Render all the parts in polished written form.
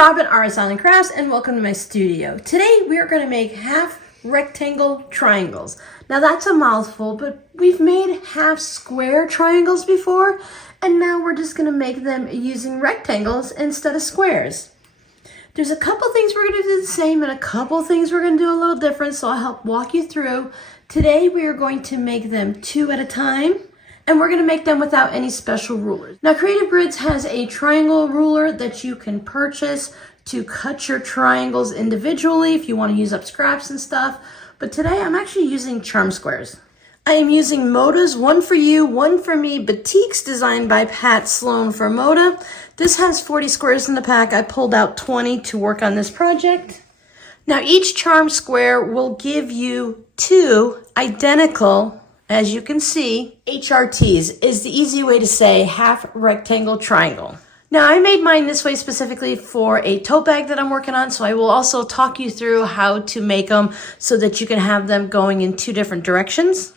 Robin, Arts Island Crafts, and welcome to my studio. Today we are going to make half rectangle triangles. Now that's a mouthful, but we've made half square triangles before, and now we're just going to make them using rectangles instead of squares. There's a couple things we're going to do the same and a couple things we're going to do a little different, so I'll help walk you through. Today we are going to make them two at a time. And we're going to make them without any special rulers. Now, Creative Grids has a triangle ruler that you can purchase to cut your triangles individually if you want to use up scraps and stuff. But today I'm actually using charm squares. I am using Moda's One For You, One For Me Batiks designed by Pat Sloan for Moda. This has 40 squares in the pack. I pulled out 20 to work on this project. Now, each charm square will give you two identical, as you can see, HRTs is the easy way to say half rectangle triangle. Now I made mine this way specifically for a tote bag that I'm working on, so I will also talk you through how to make them so that you can have them going in two different directions.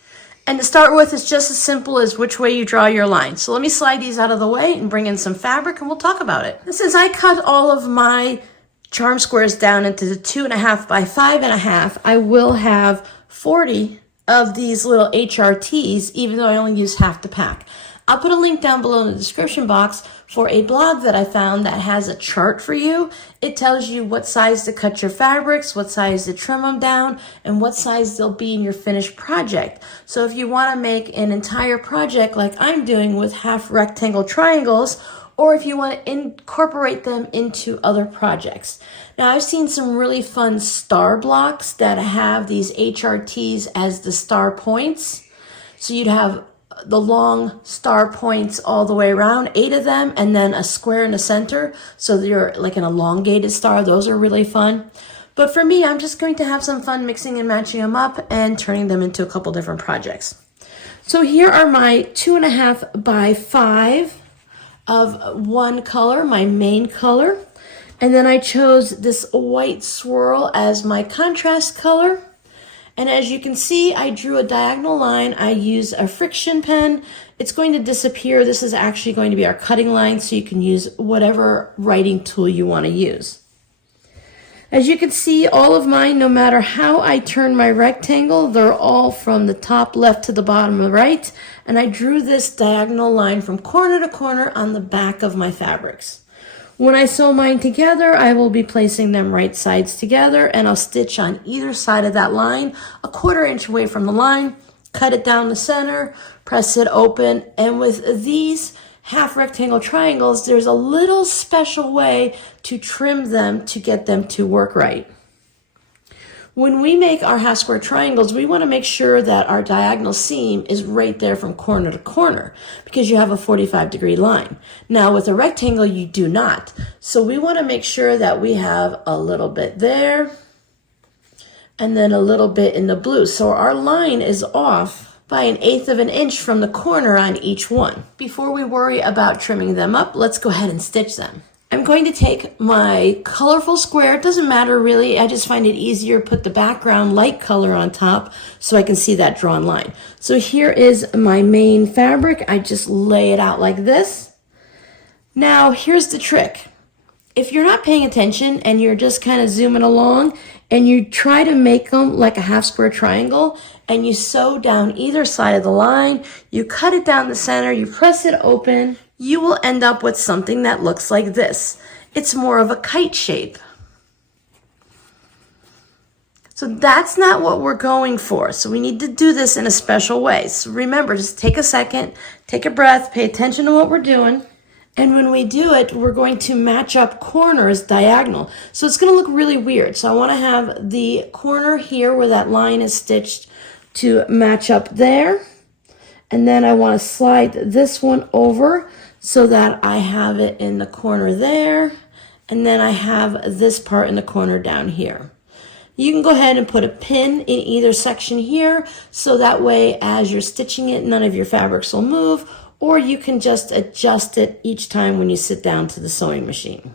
And to start with, it's just as simple as which way you draw your line. So let me slide these out of the way and bring in some fabric and we'll talk about it. Since I cut all of my charm squares down into the 2.5 by 5.5, I will have 40 of these little HRTs, even though I only use half the pack. I'll put a link down below in the description box for a blog that I found that has a chart for you. It tells you what size to cut your fabrics, what size to trim them down, and what size they'll be in your finished project. So if you want to make an entire project like I'm doing with half rectangle triangles, or if you want to incorporate them into other projects. Now, I've seen some really fun star blocks that have these HRTs as the star points. So you'd have the long star points all the way around, 8 of them, and then a square in the center. So you're like an elongated star. Those are really fun. But for me, I'm just going to have some fun mixing and matching them up and turning them into a couple different projects. So here are my 2.5 by 5 of one color, my main color. And then I chose this white swirl as my contrast color. And as you can see, I drew a diagonal line. I use a friction pen. It's going to disappear. This is actually going to be our cutting line, so you can use whatever writing tool you want to use. As you can see, all of mine, no matter how I turn my rectangle, they're all from the top left to the bottom right. And I drew this diagonal line from corner to corner on the back of my fabrics. When I sew mine together, I will be placing them right sides together, and I'll stitch on either side of that line, a 1/4 inch away from the line, cut it down the center, press it open, and with these half rectangle triangles, there's a little special way to trim them to get them to work right. When we make our half square triangles, we want to make sure that our diagonal seam is right there from corner to corner because you have a 45-degree line. Now with a rectangle, you do not. So we want to make sure that we have a little bit there and then a little bit in the blue. So our line is off by 1/8 of an inch from the corner on each one. Before we worry about trimming them up, let's go ahead and stitch them. I'm going to take my colorful square. It doesn't matter really. I just find it easier to put the background light color on top so I can see that drawn line. So here is my main fabric. I just lay it out like this. Now here's the trick. If you're not paying attention and you're just kind of zooming along and you try to make them like a half square triangle and you sew down either side of the line, you cut it down the center, you press it open, you will end up with something that looks like this. It's more of a kite shape. So that's not what we're going for. So we need to do this in a special way. So remember, just take a second, take a breath, pay attention to what we're doing. And when we do it, we're going to match up corners diagonal. So it's going to look really weird. So I want to have the corner here where that line is stitched to match up there. And then I want to slide this one over so that I have it in the corner there. And then I have this part in the corner down here. You can go ahead and put a pin in either section here. So that way, as you're stitching it, none of your fabrics will move. Or you can just adjust it each time when you sit down to the sewing machine.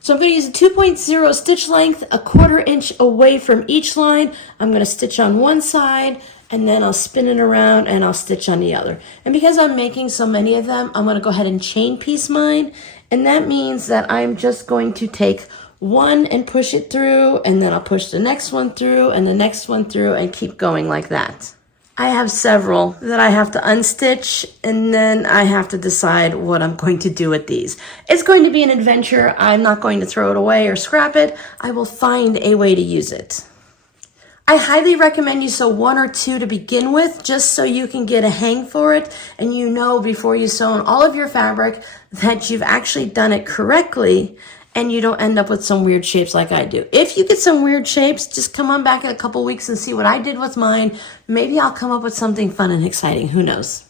So I'm going to use a 2.0 stitch length, a 1/4 inch away from each line. I'm going to stitch on one side and then I'll spin it around and I'll stitch on the other. And because I'm making so many of them, I'm going to go ahead and chain piece mine And that means that I'm just going to take one and push it through, and then I'll push the next one through and the next one through and keep going like that. I have several that I have to unstitch, and then I have to decide what I'm going to do with these. It's going to be an adventure. I'm not going to throw it away or scrap it. I will find a way to use it. I highly recommend you sew one or two to begin with, just so you can get a hang for it, and you know before you sew on all of your fabric that you've actually done it correctly, and you don't end up with some weird shapes like I do. If you get some weird shapes, just come on back in a couple weeks and see what I did with mine. Maybe I'll come up with something fun and exciting, who knows.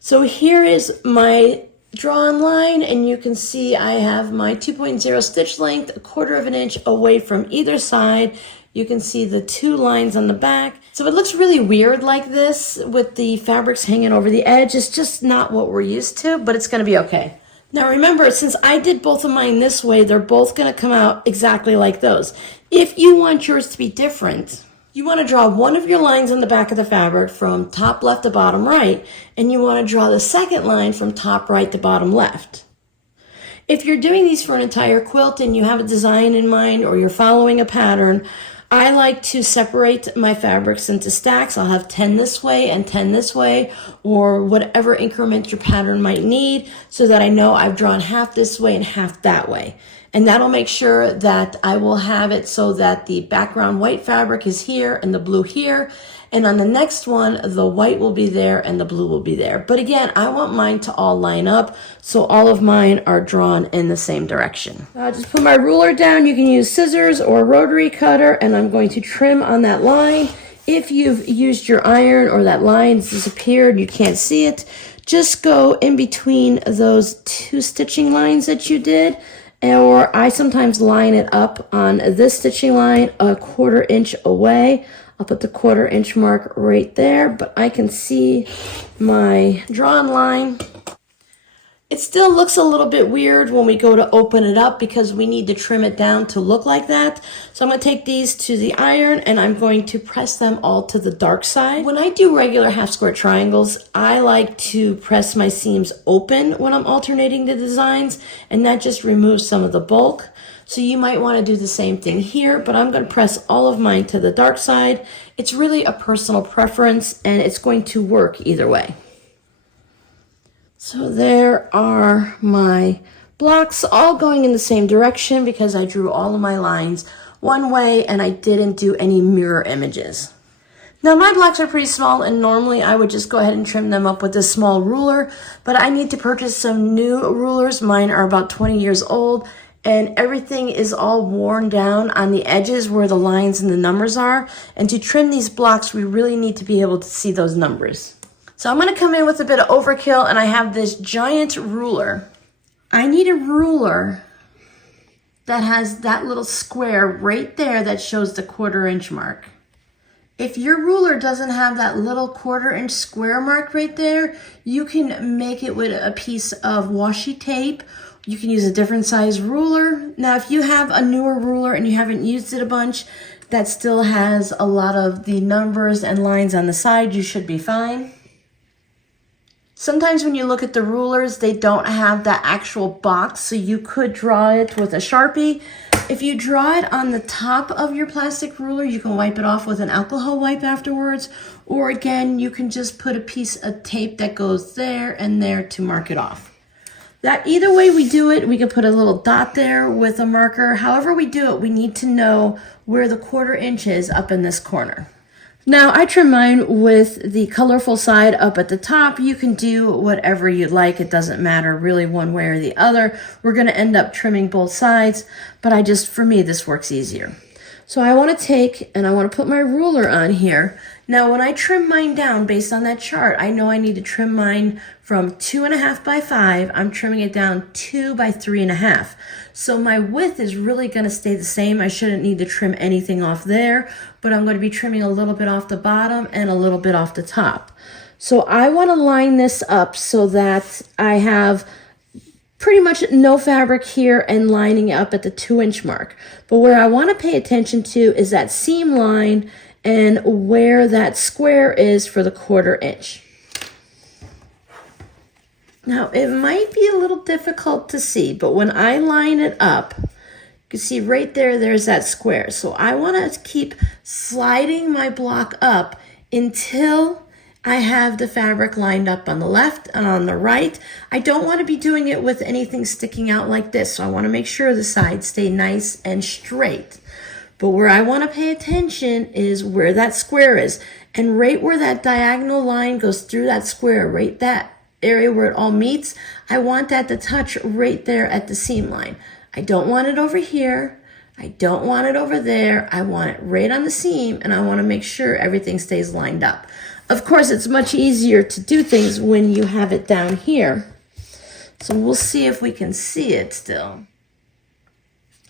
So here is my drawn line, and you can see I have my 2.0 stitch length, 1/4 of an inch away from either side. You can see the two lines on the back. So it looks really weird like this with the fabrics hanging over the edge. It's just not what we're used to, but it's gonna be okay. Now remember, since I did both of mine this way, they're both gonna come out exactly like those. If you want yours to be different, you wanna draw one of your lines on the back of the fabric from top left to bottom right, and you wanna draw the second line from top right to bottom left. If you're doing these for an entire quilt and you have a design in mind or you're following a pattern, I like to separate my fabrics into stacks. I'll have 10 this way and 10 this way, or whatever increment your pattern might need, so that I know I've drawn half this way and half that way. And that'll make sure that I will have it so that the background white fabric is here and the blue here. And on the next one, the white will be there and the blue will be there. But again, I want mine to all line up, so all of mine are drawn in the same direction. I'll just put my ruler down. You can use scissors or a rotary cutter, and I'm going to trim on that line. If you've used your iron or that line's disappeared, you can't see it, just go in between those two stitching lines that you did. Or I sometimes line it up on this stitching line 1/4 inch away. I'll put the 1/4 inch mark right there, but I can see my drawn line. It still looks a little bit weird when we go to open it up because we need to trim it down to look like that. So I'm going to take these to the iron and I'm going to press them all to the dark side. When I do regular half square triangles, I like to press my seams open when I'm alternating the designs, and that just removes some of the bulk. So you might want to do the same thing here, but I'm going to press all of mine to the dark side. It's really a personal preference, and it's going to work either way. So there are my blocks all going in the same direction because I drew all of my lines one way and I didn't do any mirror images. Now my blocks are pretty small, and normally I would just go ahead and trim them up with a small ruler, but I need to purchase some new rulers. Mine are about 20 years old, and everything is all worn down on the edges where the lines and the numbers are. And to trim these blocks, we really need to be able to see those numbers. So I'm going to come in with a bit of overkill, and I have this giant ruler. I need a ruler that has that little square right there that shows the 1/4 inch mark. If your ruler doesn't have that little 1/4 inch square mark right there, you can make it with a piece of washi tape. You can use a different size ruler. Now, if you have a newer ruler and you haven't used it a bunch, that still has a lot of the numbers and lines on the side, you should be fine. Sometimes when you look at the rulers, they don't have that actual box, so you could draw it with a Sharpie. If you draw it on the top of your plastic ruler, you can wipe it off with an alcohol wipe afterwards, or again, you can just put a piece of tape that goes there and there to mark it off. That either way we do it, we can put a little dot there with a marker. However we do it, we need to know where the 1/4 inch is up in this corner. Now, I trim mine with the colorful side up at the top. You can do whatever you like. It doesn't matter really one way or the other. We're going to end up trimming both sides, but for me, this works easier. So I want to take and I want to put my ruler on here. Now, when I trim mine down based on that chart, I know I need to trim mine from 2.5 by 5. I'm trimming it down 2 by 3.5. So my width is really going to stay the same. I shouldn't need to trim anything off there, but I'm going to be trimming a little bit off the bottom and a little bit off the top. So I want to line this up so that I have pretty much no fabric here and lining up at the 2 inch mark. But where I want to pay attention to is that seam line and where that square is for the 1/4 inch. Now, it might be a little difficult to see, but when I line it up, you can see right there, there's that square. So I want to keep sliding my block up until I have the fabric lined up on the left and on the right. I don't want to be doing it with anything sticking out like this, so I want to make sure the sides stay nice and straight. But where I want to pay attention is where that square is. And right where that diagonal line goes through that square, right that area where it all meets, I want that to touch right there at the seam line. I don't want it over here. I don't want it over there. I want it right on the seam, and I want to make sure everything stays lined up. Of course, it's much easier to do things when you have it down here. So we'll see if we can see it still.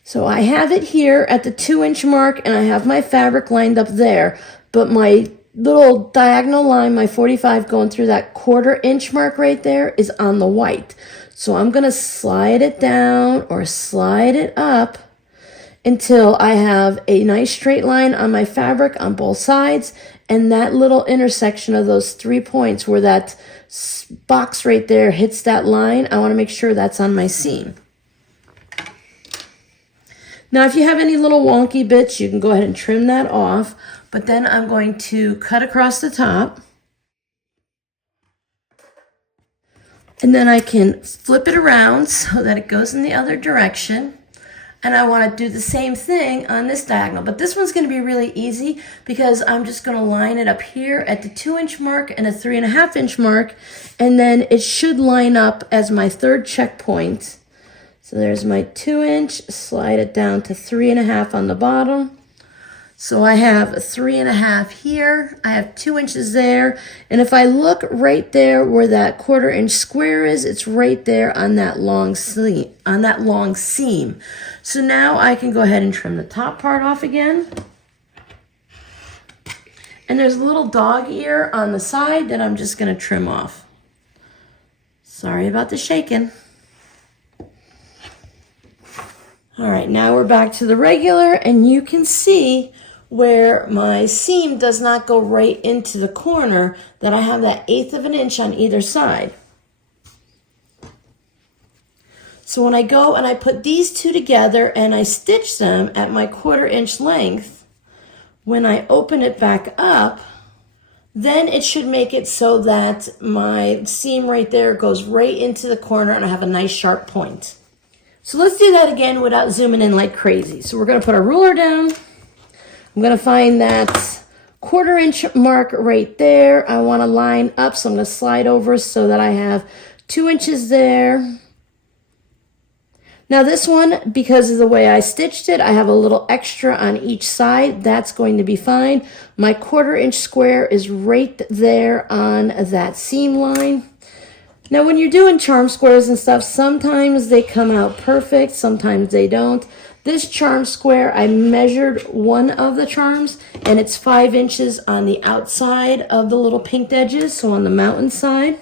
So I have it here at the 2-inch mark, and I have my fabric lined up there, but my little diagonal line, my 45 going through that 1/4 inch mark right there, is on the white. So I'm going to slide it down or slide it up until I have a nice straight line on my fabric on both sides, and that little intersection of those 3 points where that box right there hits that line, I want to make sure that's on my seam. Now, if you have any little wonky bits, you can go ahead and trim that off. But then I'm going to cut across the top. And then I can flip it around so that it goes in the other direction. And I want to do the same thing on this diagonal. But this one's going to be really easy because I'm just going to line it up here at the 2-inch mark and a 3.5-inch mark. And then it should line up as my third checkpoint. So there's my 2-inch, slide it down to 3.5 on the bottom. So I have a 3.5 here, I have 2 inches there, and if I look right there where that 1/4 inch square is, it's right there on that long seam. So now I can go ahead and trim the top part off again. And there's a little dog ear on the side that I'm just going to trim off. Sorry about the shaking. All right, now we're back to the regular, and you can see where my seam does not go right into the corner, that I have that 1/8 of an inch on either side. So when I go and I put these two together and I stitch them at my 1/4 inch length, when I open it back up, then it should make it so that my seam right there goes right into the corner and I have a nice sharp point. So let's do that again without zooming in like crazy. So we're going to put our ruler down. I'm going to find that 1/4 inch mark right there. I want to line up, so I'm going to slide over so that I have 2 inches there. Now this one, because of the way I stitched it, I have a little extra on each side. That's going to be fine. My 1/4 inch square is right there on that seam line. Now when you're doing charm squares and stuff, sometimes they come out perfect, sometimes they don't. This charm square, I measured one of the charms, and it's 5 inches on the outside of the little pinked edges, so on the mountain side.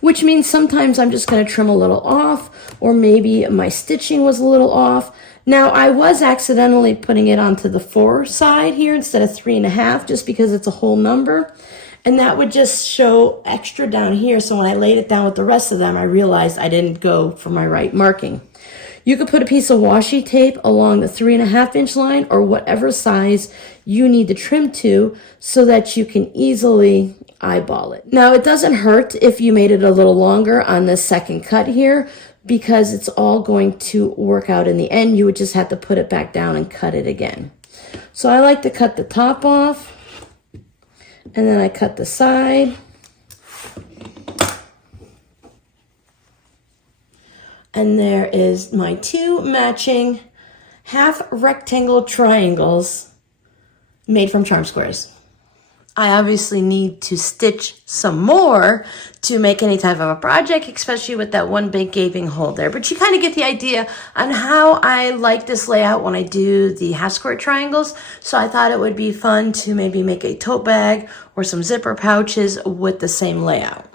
Which means sometimes I'm just going to trim a little off, or maybe my stitching was a little off. Now, I was accidentally putting it onto the 4 side here instead of 3.5, just because it's a whole number. And that would just show extra down here, so when I laid it down with the rest of them, I realized I didn't go for my right marking. You could put a piece of washi tape along the 3.5 inch line, or whatever size you need to trim to, so that you can easily eyeball it. Now, it doesn't hurt if you made it a little longer on this second cut here, because it's all going to work out in the end. You would just have to put it back down and cut it again. So I like to cut the top off, and then I cut the side. And there is my 2 matching half rectangle triangles made from charm squares. I obviously need to stitch some more to make any type of a project, especially with that one big gaping hole there. But you kind of get the idea on how I like this layout when I do the half square triangles. So I thought it would be fun to maybe make a tote bag or some zipper pouches with the same layout.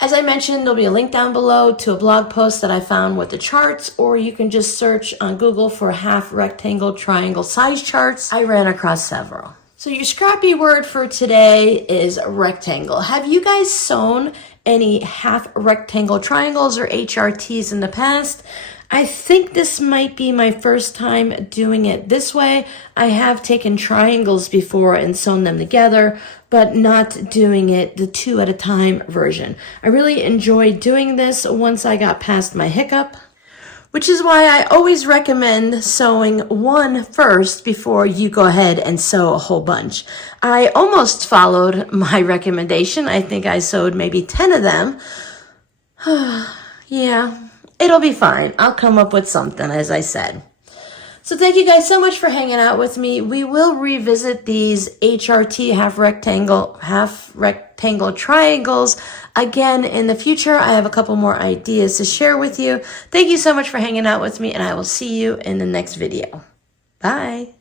As I mentioned, there'll be a link down below to a blog post that I found with the charts, or you can just search on Google for half rectangle triangle size charts. I ran across several. So your scrappy word for today is rectangle. Have you guys sewn any half rectangle triangles or HRTs in the past? I think this might be my first time doing it this way. I have taken triangles before and sewn them together, but not doing it the 2 at a time version. I really enjoyed doing this once I got past my hiccup, which is why I always recommend sewing one first before you go ahead and sew a whole bunch. I almost followed my recommendation. I think I sewed maybe 10 of them. Yeah, it'll be fine. I'll come up with something, as I said. So thank you guys so much for hanging out with me. We will revisit these HRT half rectangle triangles again in the future. I have a couple more ideas to share with you. Thank you so much for hanging out with me, and I will see you in the next video. Bye.